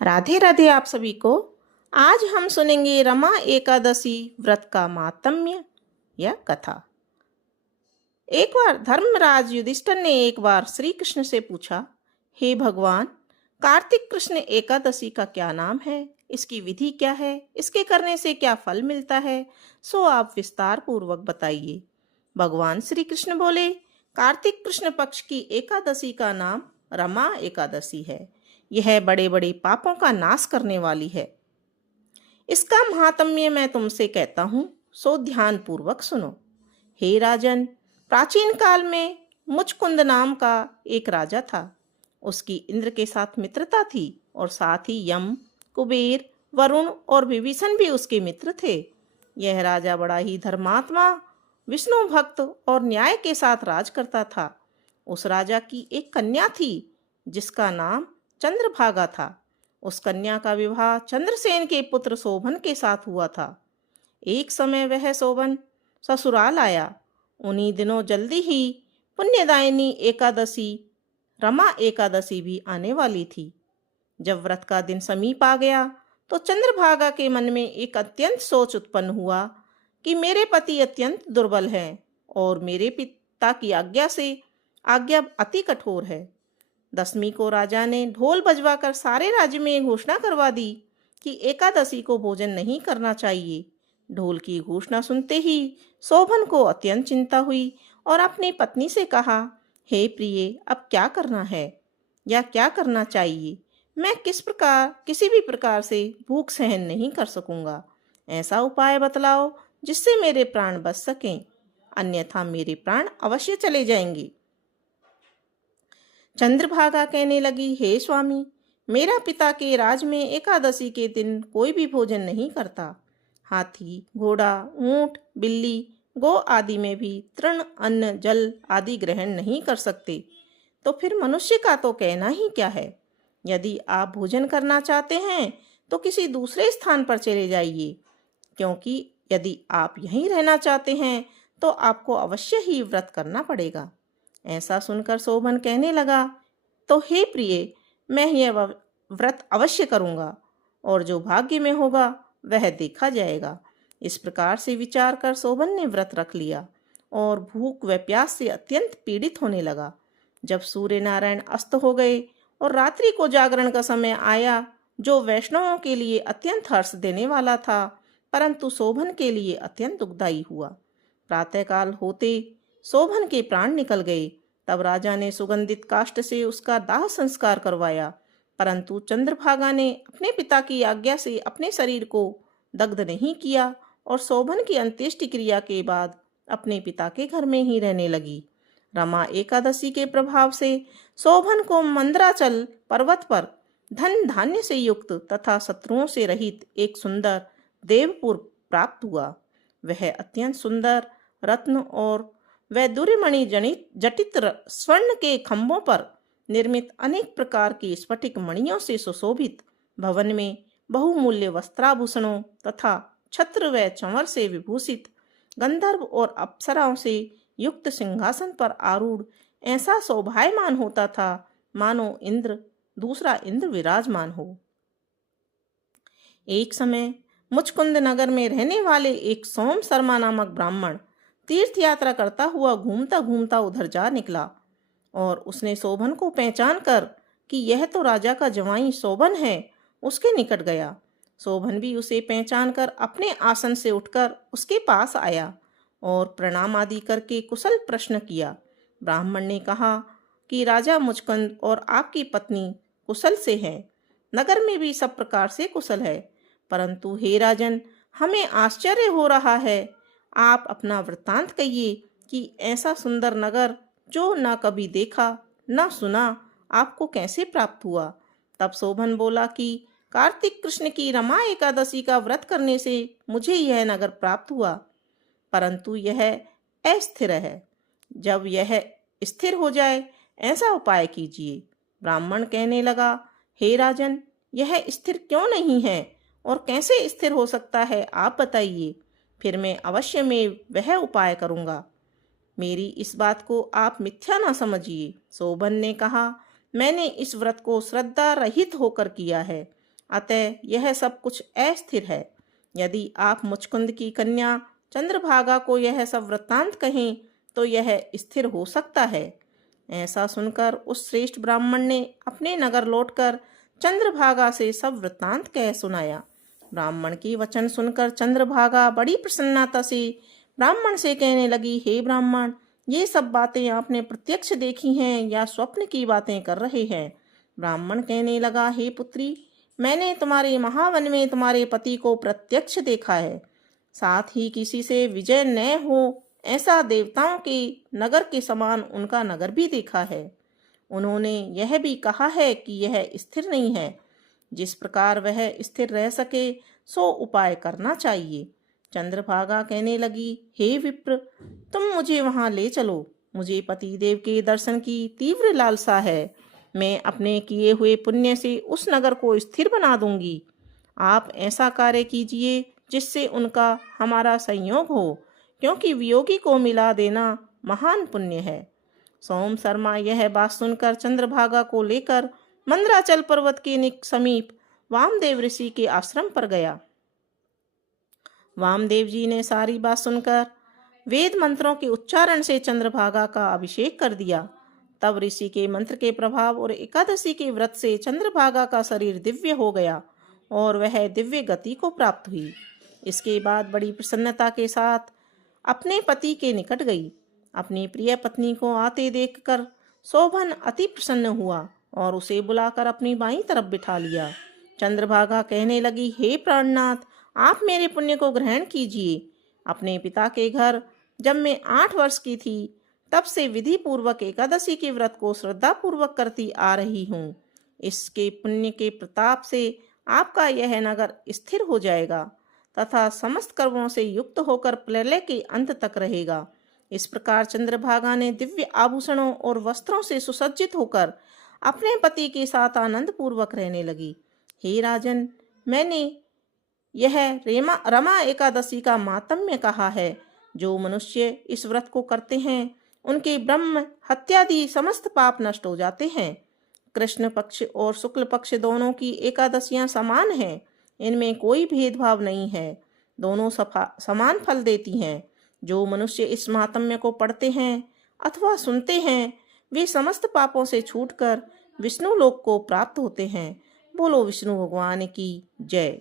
राधे राधे आप सभी को। आज हम सुनेंगे रमा एकादशी व्रत का माहात्म्य या कथा। एक बार धर्मराज युधिष्ठिर ने एक बार श्री कृष्ण से पूछा, हे भगवान, कार्तिक कृष्ण एकादशी का क्या नाम है, इसकी विधि क्या है, इसके करने से क्या फल मिलता है, सो आप विस्तार पूर्वक बताइए। भगवान श्री कृष्ण बोले, कार्तिक कृष्ण पक्ष की एकादशी का नाम रमा एकादशी है। यह बड़े बड़े पापों का नाश करने वाली है। इसका महात्म्य मैं तुमसे कहता हूँ, सो ध्यान पूर्वक सुनो। हे राजन, प्राचीन काल में मुचकुंद नाम का एक राजा था। उसकी इंद्र के साथ मित्रता थी और साथ ही यम, कुबेर, वरुण और विभीषण भी उसके मित्र थे। यह राजा बड़ा ही धर्मात्मा, विष्णु भक्त और न्याय के साथ राज करता था। उस राजा की एक कन्या थी जिसका नाम चंद्रभागा था। उस कन्या का विवाह चंद्रसेन के पुत्र शोभन के साथ हुआ था। एक समय वह शोभन ससुराल आया। उन्हीं दिनों जल्दी ही पुण्यदायिनी एकादशी रमा एकादशी भी आने वाली थी। जब व्रत का दिन समीप आ गया तो चंद्रभागा के मन में एक अत्यंत सोच उत्पन्न हुआ कि मेरे पति अत्यंत दुर्बल हैं और मेरे पिता की आज्ञा अति कठोर है। दसवीं को राजा ने ढोल बजवाकर सारे राज्य में घोषणा करवा दी कि एकादशी को भोजन नहीं करना चाहिए। ढोल की घोषणा सुनते ही शोभन को अत्यंत चिंता हुई और अपनी पत्नी से कहा, हे प्रिय, अब क्या करना है या क्या करना चाहिए? मैं किसी भी प्रकार से भूख सहन नहीं कर सकूंगा। ऐसा उपाय बतलाओ जिससे मेरे प्राण बच सकें, अन्यथा मेरे प्राण अवश्य चले जाएंगे। चंद्रभागा कहने लगी, हे स्वामी, मेरा पिता के राज में एकादशी के दिन कोई भी भोजन नहीं करता। हाथी, घोड़ा, ऊंट, बिल्ली, गौ आदि में भी तृण, अन्न, जल आदि ग्रहण नहीं कर सकते। तो फिर मनुष्य का तो कहना ही क्या है। यदि आप भोजन करना चाहते हैं तो किसी दूसरे स्थान पर चले जाइए, क्योंकि यदि आप यहीं रहना चाहते हैं तो आपको अवश्य ही व्रत करना पड़ेगा। ऐसा सुनकर शोभन कहने लगा, तो हे प्रिय, मैं यह व्रत अवश्य करूंगा और जो भाग्य में होगा वह देखा जाएगा। इस प्रकार से विचार कर शोभन ने व्रत रख लिया और भूख व प्यास से अत्यंत पीड़ित होने लगा। जब सूर्य नारायण अस्त हो गए और रात्रि को जागरण का समय आया, जो वैष्णवों के लिए अत्यंत हर्ष देने वाला था, परंतु शोभन के लिए अत्यंत दुखदायी हुआ। प्रातःकाल होते शोभन के प्राण निकल गए। तब राजा ने सुगंधित काष्ठ से उसका दाह संस्कार करवाया, परंतु चंद्रभागा ने अपने पिता की आज्ञा से अपने शरीर को दग्ध नहीं किया और शोभन की अंत्येष्टि क्रिया के बाद अपने पिता के घर में ही रहने लगी। रमा एकादशी के प्रभाव से शोभन को मंदराचल पर्वत पर धन धान्य से युक्त तथा शत्रुओं से रहित एक सुंदर देवपुर प्राप्त हुआ। वह अत्यंत सुंदर रत्न और वैदुर्यमणि जटित स्वर्ण के खंभों पर निर्मित अनेक प्रकार की स्फटिक मणियों से सुशोभित भवन में बहुमूल्य वस्त्राभूषणों तथा छत्र व चंवर से विभूषित गंधर्व और अप्सराओं से युक्त सिंहासन पर आरूढ़ ऐसा शोभायमान होता था मानो दूसरा इंद्र विराजमान हो। एक समय मुचकुंद नगर में रहने वाले एक सोम शर्मा नामक ब्राह्मण तीर्थ यात्रा करता हुआ घूमता घूमता उधर जा निकला और उसने शोभन को पहचान कर कि यह तो राजा का जवाई शोभन है, उसके निकट गया। शोभन भी उसे पहचान कर अपने आसन से उठकर उसके पास आया और प्रणाम आदि करके कुशल प्रश्न किया। ब्राह्मण ने कहा कि राजा मुचकुंद और आपकी पत्नी कुशल से हैं। नगर में भी सब प्रकार से कुशल है, परंतु हे राजन, हमें आश्चर्य हो रहा है। आप अपना वृत्तांत कहिए कि ऐसा सुंदर नगर जो न कभी देखा न सुना, आपको कैसे प्राप्त हुआ। तब शोभन बोला कि कार्तिक कृष्ण की रमा एकादशी का व्रत करने से मुझे यह नगर प्राप्त हुआ, परंतु यह अस्थिर है। जब यह स्थिर हो जाए ऐसा उपाय कीजिए। ब्राह्मण कहने लगा, हे राजन, यह स्थिर क्यों नहीं है और कैसे स्थिर हो सकता है, आप बताइए, फिर मैं अवश्य में वह उपाय करूंगा। मेरी इस बात को आप मिथ्या ना समझिए। शोभन ने कहा, मैंने इस व्रत को श्रद्धा रहित होकर किया है अतः यह सब कुछ अस्थिर है। यदि आप मुचकुंद की कन्या चंद्रभागा को यह सब वृत्तांत कहें तो यह स्थिर हो सकता है। ऐसा सुनकर उस श्रेष्ठ ब्राह्मण ने अपने नगर लौटकर चंद्रभागा से सब वृत्तांत कह सुनाया। ब्राह्मण की वचन सुनकर चंद्रभागा बड़ी प्रसन्नता से ब्राह्मण से कहने लगी, हे ब्राह्मण, ये सब बातें आपने प्रत्यक्ष देखी हैं या स्वप्न की बातें कर रहे हैं? ब्राह्मण कहने लगा, हे पुत्री, मैंने तुम्हारे महावन में तुम्हारे पति को प्रत्यक्ष देखा है। साथ ही किसी से विजय न हो ऐसा देवताओं के नगर के समान उनका नगर भी देखा है। उन्होंने यह भी कहा है कि यह स्थिर नहीं है। जिस प्रकार वह स्थिर रह सके सो उपाय करना चाहिए। चंद्रभागा कहने लगी, हे विप्र, तुम मुझे वहां ले चलो। मुझे पतिदेव के दर्शन की तीव्र लालसा है। मैं अपने किए हुए पुण्य से उस नगर को स्थिर बना दूंगी। आप ऐसा कार्य कीजिए जिससे उनका हमारा संयोग हो, क्योंकि वियोगी को मिला देना महान पुण्य है। सोम शर्मा यह बात सुनकर चंद्रभागा को लेकर मंदराचल पर्वत के समीप वामदेव ऋषि के आश्रम पर गया। वामदेव जी ने सारी बात सुनकर वेद मंत्रों के उच्चारण से चंद्रभागा का अभिषेक कर दिया। तब ऋषि के मंत्र के प्रभाव और एकादशी के व्रत से चंद्रभागा का शरीर दिव्य हो गया और वह दिव्य गति को प्राप्त हुई। इसके बाद बड़ी प्रसन्नता के साथ अपने पति के निकट गई। अपनी प्रिय पत्नी को आते देखकर शोभन अति प्रसन्न हुआ और उसे बुलाकर अपनी बाईं तरफ बिठा लिया। चंद्रभागा कहने लगी, हे प्राणनाथ, आप मेरे पुण्य को ग्रहण कीजिए। अपने पिता के घर जब मैं 8 वर्ष की थी तब से विधि पूर्वक एकादशी के व्रत को श्रद्धा पूर्वक करती आ रही हूँ। इसके पुण्य के प्रताप से आपका यह नगर स्थिर हो जाएगा तथा समस्त कर्मों से युक्त होकर प्रलय के अंत तक रहेगा। इस प्रकार चंद्रभागा ने दिव्य आभूषणों और वस्त्रों से सुसज्जित होकर अपने पति के साथ आनंद पूर्वक रहने लगी। हे राजन, मैंने यह रमा एकादशी का मातम्य कहा है। जो मनुष्य इस व्रत को करते हैं उनके ब्रह्म हत्यादि समस्त पाप नष्ट हो जाते हैं। कृष्ण पक्ष और शुक्ल पक्ष दोनों की एकादशियां समान हैं। इनमें कोई भेदभाव नहीं है। दोनों समान फल देती हैं। जो मनुष्य इस महात्म्य को पढ़ते हैं अथवा सुनते हैं वे समस्त पापों से छूटकर विष्णु लोक को प्राप्त होते हैं। बोलो विष्णु भगवान की जय।